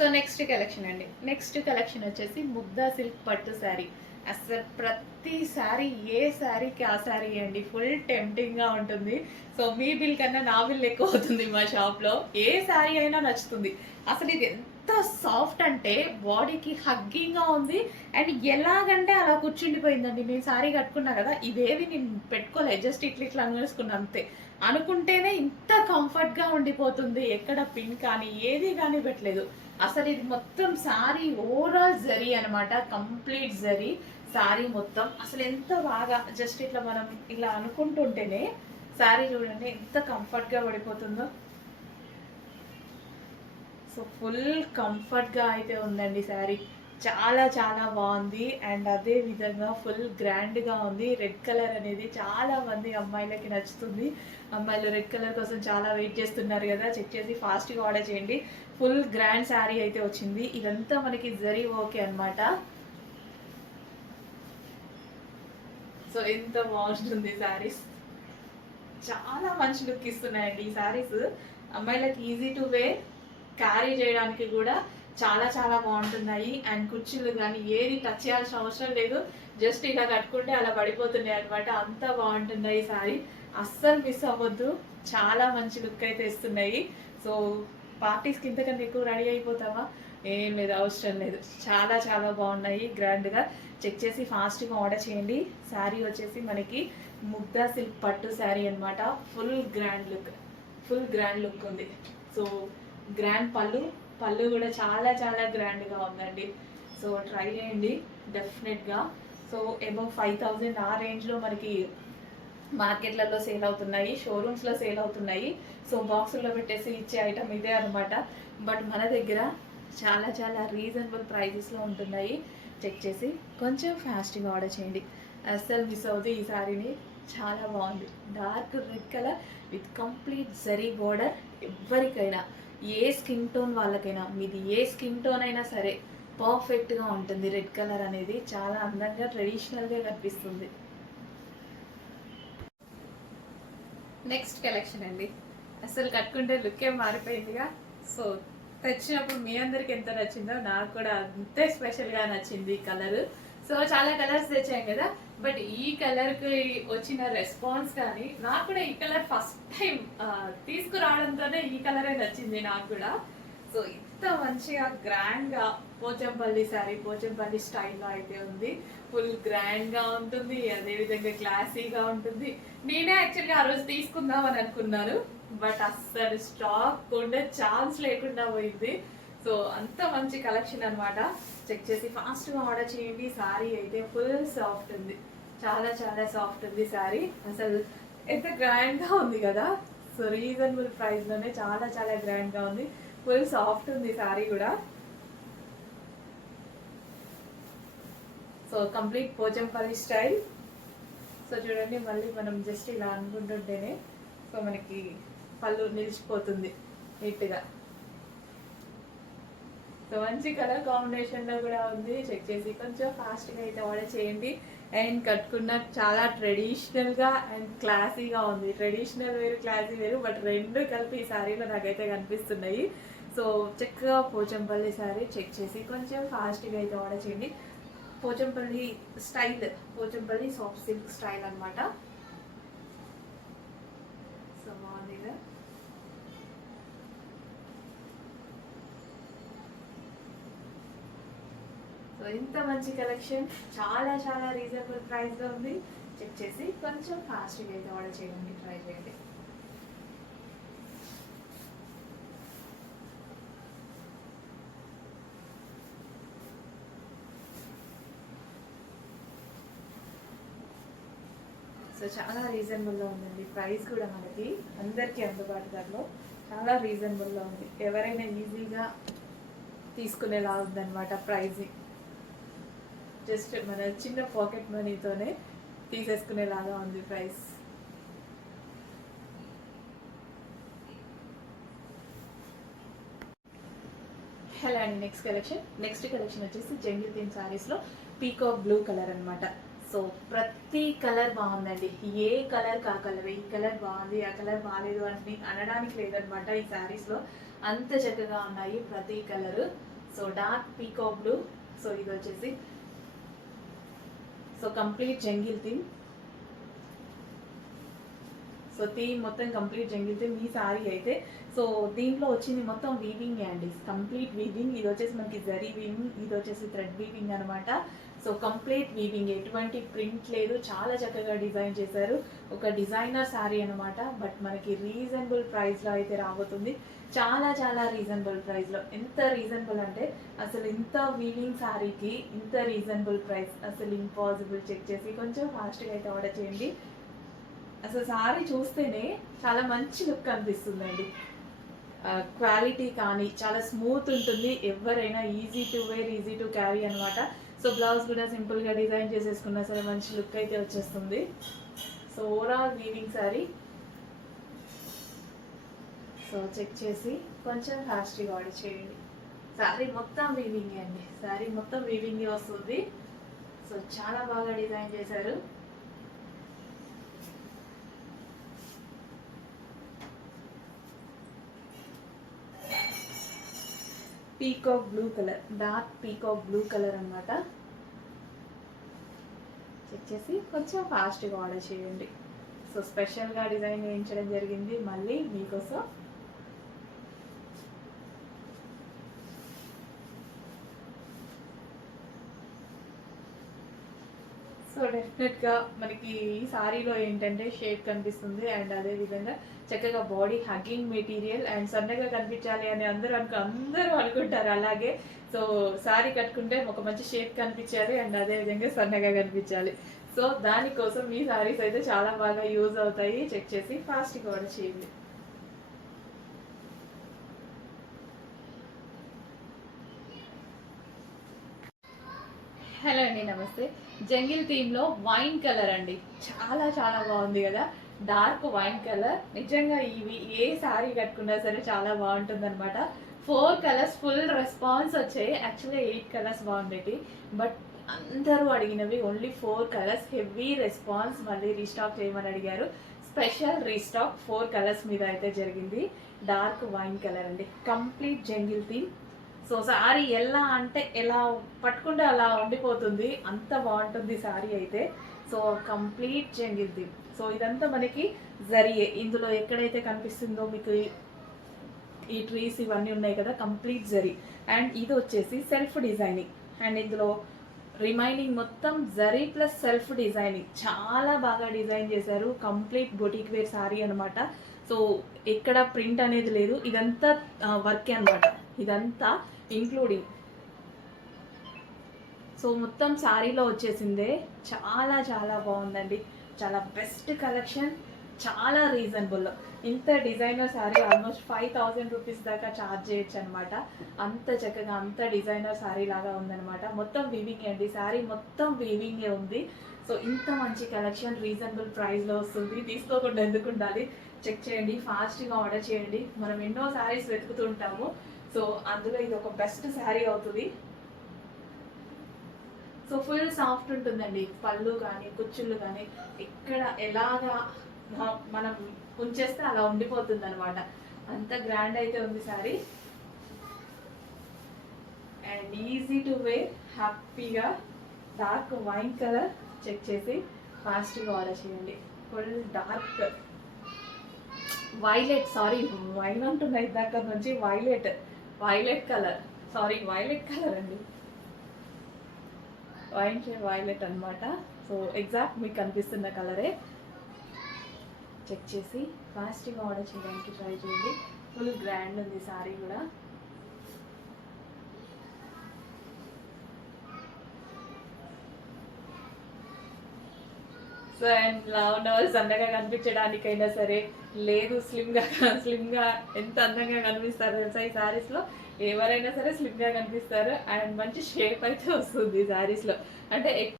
So next collection అండి. Next collection వచ్చేసి Mugdha silk పట్టు శారీ. అసలు ప్రతి శారీ ఏ శారీకి ఆ శారీ అండి, ఫుల్ టెంప్టింగ్గా ఉంటుంది. సో మీ బిల్ కన్నా నా బిల్ ఎక్కువ అవుతుంది మా షాప్లో. ఏ శారీ అయినా నచ్చుతుంది. అసలు ఇది ఎంత సాఫ్ట్ అంటే బాడీకి హగ్గింగ్గా ఉంది. అండ్ ఎలాగంటే అలా కూర్చుండిపోయిందండి. నేను శారీ కట్టుకున్నా కదా, ఇవేవి నేను పెట్టుకోలేదు, జస్ట్ ఇట్లా ఇట్లా అనేసుకున్నా అంతే. అనుకుంటేనే ఇంత కంఫర్ట్గా ఉండిపోతుంది. ఎక్కడ పిన్ కానీ ఏది కానీ పెట్టలేదు. అసలు ఇది మొత్తం సారీ ఓవరాల్ జరీ అనమాట, కంప్లీట్ జరీ సారీ మొత్తం. అసలు ఎంత బాగా జస్ట్ ఇట్లా మనం ఇలా అనుకుంటుంటేనే సారీ చూడండి ఎంత కంఫర్ట్గా పడిపోతుందో. సో ఫుల్ కంఫర్ట్గా అయితే ఉందండి శారీ. చాలా చాలా బాగుంది. అండ్ అదే విధంగా ఫుల్ గ్రాండ్గా ఉంది. రెడ్ కలర్ అనేది చాలా మంది అమ్మాయిలకి నచ్చుతుంది. అమ్మాయిలు రెడ్ కలర్ కోసం చాలా వెయిట్ చేస్తున్నారు కదా, చెక్ చేసి ఫాస్ట్గా ఆర్డర్ చేయండి. ఫుల్ గ్రాండ్ శారీ అయితే వచ్చింది. ఇదంతా మనకి జరీ ఓకే అనమాట. సో ఎంత బాగుంటుంది శారీస్, చాలా మంచి లుక్ ఇస్తున్నాయండి ఈ శారీస్. అమ్మాయిలకి ఈజీ టు వేర్, క్యారీ చేయడానికి కూడా చాలా చాలా బాగుంటున్నాయి. అండ్ కుర్చీలు కానీ ఏది టచ్ చేయాల్సిన అవసరం లేదు, జస్ట్ ఇలా కట్టుకుంటే అలా పడిపోతున్నాయి అనమాట. అంత బాగుంటున్నాయి ఈ సారీ, అస్సలు మిస్ అవ్వద్దు. చాలా మంచి లుక్ అయితే ఇస్తున్నాయి. సో పార్టీస్కి ఇంతకన్నా ఎక్కువ రెడీ అయిపోతావా? ఏం లేదు, అవసరం లేదు. చాలా చాలా బాగున్నాయి, గ్రాండ్గా. చెక్ చేసి ఫాస్ట్గా ఆర్డర్ చేయండి. శారీ వచ్చేసి మనకి ముగ్దా సిల్క్ పట్టు శారీ అనమాట. ఫుల్ గ్రాండ్ లుక్ ఉంది. సో గ్రాండ్ పళ్ళు కూడా చాలా చాలా గ్రాండ్గా ఉందండి. సో ట్రై చేయండి డెఫినెట్గా. సో అబౌవ్ 5000 ఆ రేంజ్లో మనకి మార్కెట్లలో సేల్ అవుతున్నాయి, షోరూమ్స్లో సేల్ అవుతున్నాయి. సో బాక్సుల్లో పెట్టేసి ఇచ్చే ఐటమ్ ఇదే అనమాట. బట్ మన దగ్గర చాలా చాలా రీజనబుల్ ప్రైజెస్లో ఉంటున్నాయి. చెక్ చేసి కొంచెం ఫాస్ట్గా ఆర్డర్ చేయండి, అస్సలు మిస్ అవుతుంది ఈ శారీని. చాలా బాగుంది. Dark red colour with complete zari border. ఎవరికైనా ఏ స్కిన్ టోన్ వాళ్ళకైనా, మీది ఏ స్కిన్ టోన్ అయినా సరే పర్ఫెక్ట్గా ఉంటుంది. రెడ్ కలర్ అనేది చాలా అందంగా ట్రెడిషనల్గా కనిపిస్తుంది. నెక్స్ట్ కలెక్షన్ అండి. అసలు కట్టుకుంటే లుక్ ఏం మారిపోయిందిగా. సో తెచ్చినప్పుడు మీ అందరికి ఎంత నచ్చిందో నాకు కూడా అంతే స్పెషల్గా నచ్చింది ఈ కలర్. సో చాలా కలర్స్ తెచ్చాం కదా, బట్ ఈ కలర్కి వచ్చిన రెస్పాన్స్ కానీ, నాకు కూడా ఈ కలర్ ఫస్ట్ టైం తీసుకురావడంతోనే ఈ కలరే నచ్చింది నాకు కూడా. సో ఇంత మంచిగా గ్రాండ్గా పోచంపల్లి శారీ, పోచంపల్లి స్టైల్లో అయితే ఉంది. ఫుల్ గ్రాండ్గా ఉంటుంది, అదేవిధంగా క్లాసీగా ఉంటుంది. నేనే యాక్చువల్గా ఆ రోజు తీసుకుందామని అనుకున్నాను, బట్ అస్సలు స్టాక్ ఉండే ఛాన్స్ లేకుండా పోయింది. సో అంత మంచి కలెక్షన్ అనమాట. చెక్ చేసి ఫాస్ట్గా ఆర్డర్ చేయండి. శారీ అయితే ఫుల్ సాఫ్ట్ ఉంది, చాలా చాలా సాఫ్ట్ ఉంది శారీ. అసలు ఎంత గ్రాండ్గా ఉంది కదా. సో రీజనబుల్ ప్రైస్లోనే చాలా చాలా గ్రాండ్గా ఉంది, ఫుల్ సాఫ్ట్ ఉంది శారీ కూడా. So complete Pochampally style. So చూడండి, మళ్ళీ మనం జస్ట్ ఇలా అనుకుంటుంటేనే సో మనకి పళ్ళు నిలిచిపోతుంది నీట్గా. సో మంచి కలర్ కాంబినేషన్లో కూడా ఉంది. చెక్ చేసి కొంచెం ఫాస్ట్గా అయితే ఆర్డర్ చేయండి. అండ్ కట్టుకున్న చాలా ట్రెడిషనల్గా అండ్ క్లాసీగా ఉంది. ట్రెడిషనల్ వేరు, క్లాసీ వేరు, బట్ రెండు కలిపి ఈ శారీలో నాకైతే కనిపిస్తున్నాయి. సో చక్కగా పోచంపల్లి శారీ. చెక్ చేసి కొంచెం ఫాస్ట్గా అయితే ఆర్డర్ చేయండి. Pochampally style, Pochampally soft silk style అనమాట. సో బాగుందిగా. సో ఇంత మంచి కలెక్షన్ చాలా చాలా రీజనబుల్ ప్రైస్లో ఉంది. చెక్ చేసి కొంచెం ఫాస్ట్గా అయితే ఆర్డర్ చేయడానికి ట్రై చేయండి. సో చాలా రీజనబుల్లో ఉందండి. ప్రైస్ కూడా మనకి అందరికీ అందుబాటు ధరలో చాలా రీజనబుల్లో ఉంది. ఎవరైనా ఈజీగా తీసుకునేలా ఉందన్నమాట ప్రైజింగ్. జస్ట్ మన చిన్న పాకెట్ మనీతోనే తీసేసుకునేలాగా ఉంది ప్రైస్. హలో అండి. నెక్స్ట్ కలెక్షన్ వచ్చేసి జంగిల్ థీమ్ సారీస్లో పీకాక్ బ్లూ కలర్ అనమాట. సో ప్రతి కలర్ బాగుందండి, ఏ కలర్ కా కలర్. ఈ కలర్ బాగుంది, ఆ కలర్ బాగాలేదు అని అనడానికి లేదనమాట. ఈ శారీస్లో అంత చక్కగా ఉన్నాయి ప్రతి colour. So dark peacock blue. So ఇది వచ్చేసి so complete jungle theme. So theme మొత్తం కంప్లీట్ జంగిల్ థీమ్ ఈ సారీ అయితే. సో దీంట్లో వచ్చింది మొత్తం వీవింగ్ అండి, కంప్లీట్ వీవింగ్. ఇది వచ్చేసి మనకి జరీ వీవింగ్, ఇది వచ్చేసి థ్రెడ్ వీవింగ్ అనమాట. సో కంప్లీట్ వీవింగ్, ఎటువంటి ప్రింట్ లేదు, చాలా చక్కగా డిజైన్ చేశారు. ఒక డిజైనర్ శారీ అనమాట. బట్ మనకి రీజనబుల్ ప్రైస్లో అయితే రాబోతుంది, చాలా చాలా రీజనబుల్ ప్రైస్లో. ఎంత రీజనబుల్ అంటే అసలు ఇంత వీవింగ్ శారీకి ఇంత రీజనబుల్ ప్రైస్ అసలు ఇంపాసిబుల్. చెక్ చేసి కొంచెం ఫాస్ట్గా అయితే ఆర్డర్ చేయండి. అసలు శారీ చూస్తేనే చాలా మంచి లుక్ అనిపిస్తుందండి. క్వాలిటీ కానీ చాలా స్మూత్ ఉంటుంది, ఎవరైనా easy to wear, easy to carry అనమాట. సో బ్లౌజ్ కూడా సింపుల్గా డిజైన్ చేసేసుకున్నా సరే మంచి లుక్ అయితే వచ్చేస్తుంది. So overall weaving sari. So check చేసి కొంచెం ఫాస్ట్గా ఆర్డర్ చేయండి. శారీ మొత్తం వీవింగ్ అండి, శారీ మొత్తం వీవింగ్ వస్తుంది. సో చాలా బాగా డిజైన్ చేశారు. Peacock blue colour, dark peacock blue colour అనమాట. చెక్ చేసి కొంచెం ఫాస్ట్గా ఆర్డర్ చేయండి. సో స్పెషల్గా డిజైన్ వేయించడం జరిగింది మళ్ళీ మీకోసం. సో డెఫినెట్గా మనకి ఈ సారీలో ఏంటంటే షేప్ కనిపిస్తుంది, అండ్ అదేవిధంగా చక్కగా బాడీ హగ్గింగ్ మెటీరియల్, అండ్ సన్నగా కనిపించాలి అని అందరూ అనుకుంటారు అలాగే. సో సారీ కట్టుకుంటే ఒక మంచి షేప్ కనిపించాలి, అండ్ అదేవిధంగా సన్నగా కనిపించాలి. సో దానికోసం ఈ సారీస్ అయితే చాలా బాగా యూజ్ అవుతాయి. చెక్ చేసి ఫాస్ట్గా ఆర్డర్ చేయండి. హలో అండి, నమస్తే. జంగిల్ థీమ్లో వైన్ కలర్ అండి, చాలా చాలా బాగుంది కదా, డార్క్ వైన్ కలర్. నిజంగా ఇవి ఏ శారీ కట్టుకున్నా సరే చాలా బాగుంటుంది అనమాట. 4 కలర్స్ ఫుల్ రెస్పాన్స్ వచ్చాయి. యాక్చువల్లీ 8 కలర్స్ బాగుండేవి, బట్ అందరూ అడిగినవి ఓన్లీ 4 కలర్స్. హెవీ రెస్పాన్స్, మళ్ళీ రీస్టాక్ చేయమని అడిగారు. స్పెషల్ రీస్టాక్ 4 కలర్స్ మీద అయితే జరిగింది. డార్క్ వైన్ కలర్ అండి, complete jungle theme. So sari ఎలా అంటే ఎలా పట్టుకుంటే అలా ఉండిపోతుంది, అంత బాగుంటుంది శారీ అయితే. So complete jungle theme. So ఇదంతా మనకి జరియే, ఇందులో ఎక్కడైతే కనిపిస్తుందో మీకు ఈ ట్రీస్ ఇవన్నీ ఉన్నాయి కదా, కంప్లీట్ జరీ. అండ్ ఇది వచ్చేసి సెల్ఫ్ డిజైనింగ్, అండ్ ఇందులో రిమైనింగ్ మొత్తం జరీ ప్లస్ సెల్ఫ్ డిజైనింగ్. చాలా బాగా డిజైన్ చేశారు, కంప్లీట్ బొటిక్ వేర్ శారీ అనమాట. సో ఎక్కడ ప్రింట్ అనేది లేదు, ఇదంతా వర్కే అనమాట, ఇదంతా ఇంక్లూడింగ్. సో మొత్తం శారీలో వచ్చేసిందే, చాలా చాలా బాగుందండి, చాలా బెస్ట్ కలెక్షన్, చాలా రీజనబుల్. ఇంత డిజైనర్ శారీ ఆల్మోస్ట్ 5000 రూపీస్ దాకా ఛార్జ్ చేయొచ్చు అనమాట. అంత చక్కగా అంత డిజైనర్ శారీ లాగా ఉందనమాట. మొత్తం వీవింగ్ అండి, శారీ మొత్తం వీవింగే ఉంది. సో ఇంత మంచి కలెక్షన్ రీజనబుల్ ప్రైస్లో వస్తుంది, తీసుకోకుండా ఎందుకు ఉండాలి. చెక్ చేయండి, ఫాస్ట్గా ఆర్డర్ చేయండి. మనం ఎన్నో శారీస్ వెతుకుతుంటాము, సో అందులో ఇది ఒక బెస్ట్ శారీ అవుతుంది. సో ఫుల్ సాఫ్ట్ ఉంటుందండి, పళ్ళు కానీ కుచ్చుళ్ళు కానీ ఇక్కడ ఎలాగా మనం ఉంచేస్తే అలా ఉండిపోతుంది అనమాట. అంత గ్రాండ్ అయితే ఉంది sari, and easy to wear, హ్యాపీగా. Dark wine colour. చెక్ చేసి ఫాస్ట్గా ఆర్డర్ చేయండి. Full dark violet, sorry wine అంటున్నా ఇందాక నుంచి, violet colour, sorry violet colour అండి, వైన్ షేడ్ వైలెట్ అనమాట. సో ఎగ్జాక్ట్ మీకు కనిపిస్తున్న కలరే. చెక్ చేసి ఫాస్ట్గా ఆర్డర్ చేయడానికి ట్రై చేయండి. ఫుల్ గ్రాండ్ ఉంది సారీ కూడా. సో అండ్ లావున్నవారు సన్నగా కనిపించడానికైనా సరే, లేదు స్లిమ్గా ఎంత అందంగా కనిపిస్తారు తెలుసా ఈ శారీస్లో. ఎవరైనా సరే స్లిమ్గా కనిపిస్తారు, అండ్ మంచి షేప్ అయితే వస్తుంది ఈ శారీస్లో. అంటే